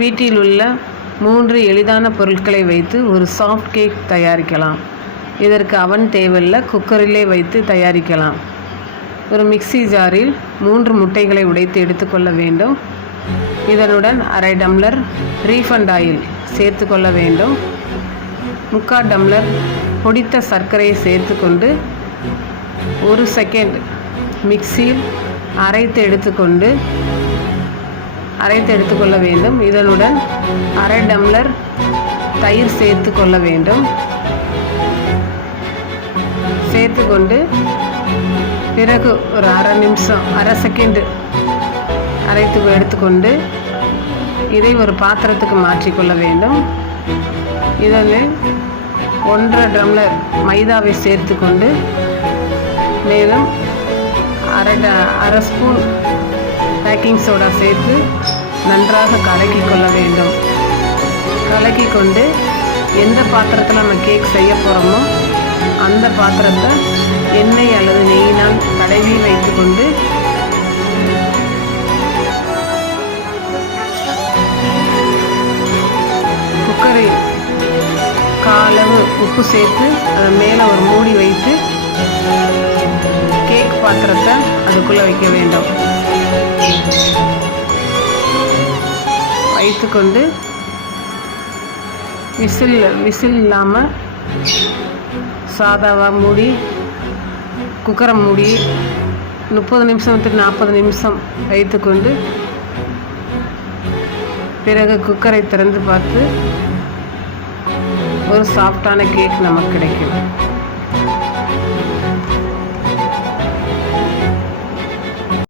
வீட்டில் உள்ள 3 எளிதான பொருட்களை வைத்து ஒரு சாஃப்ட் கேக் தயாரிக்கலாம். இதற்கு அவன் தேவையில்லை, குக்கரிலே வைத்து தயாரிக்கலாம். ஒரு மிக்ஸி ஜாரில் 3 முட்டைகளை உடைத்து எடுத்துக்கொள்ள வேண்டும். இதனுடன் அரை டம்ளர் ரீஃபண்ட் ஆயில் சேர்த்து கொள்ள வேண்டும். 3/4 டம்ளர் பொடித்த சர்க்கரையை சேர்த்து கொண்டு 1 செகண்ட் மிக்ஸியில் அரைத்து எடுத்துக்கொள்ள வேண்டும். இதனுடன் அரை டம்ளர் தயிர் சேர்த்து கொள்ள வேண்டும். சேர்த்து கொண்டு பிறகு ஒரு அரை செகண்ட் அரைத்து எடுத்துக்கொண்டு இதை ஒரு பாத்திரத்துக்கு மாற்றிக்கொள்ள வேண்டும். இதில் 1/2 டம்ளர் மைதாவை சேர்த்து கொண்டு மேலும் அரை ஸ்பூன் பேக்கிங் சோடா சேர்த்து நன்றாக கலக்கி கொள்ள வேண்டும். கலக்கி கொண்டு எந்த பாத்திரத்தில் நம்ம கேக் செய்ய போகிறோமோ அந்த பாத்திரத்தை எண்ணெய் அல்லது நெய்யினால் தடவி வைத்து கொண்டு குக்கரை காலவு உப்பு சேர்த்து அதன் மேலே ஒரு மூடி வைத்து கேக் பாத்திரத்தை அதுக்குள்ளே வைக்க வேண்டும். வைத்துக்கொண்டு விசில் இல்லாமல் சாதாவாக மூடி குக்கரை மூடி 30 நிமிஷத்துக்கு 40 நிமிஷம் வைத்துக்கொண்டு பிறகு குக்கரை திறந்து பார்த்து ஒரு சாஃப்டான கேக் நமக்கு கிடைக்கும்.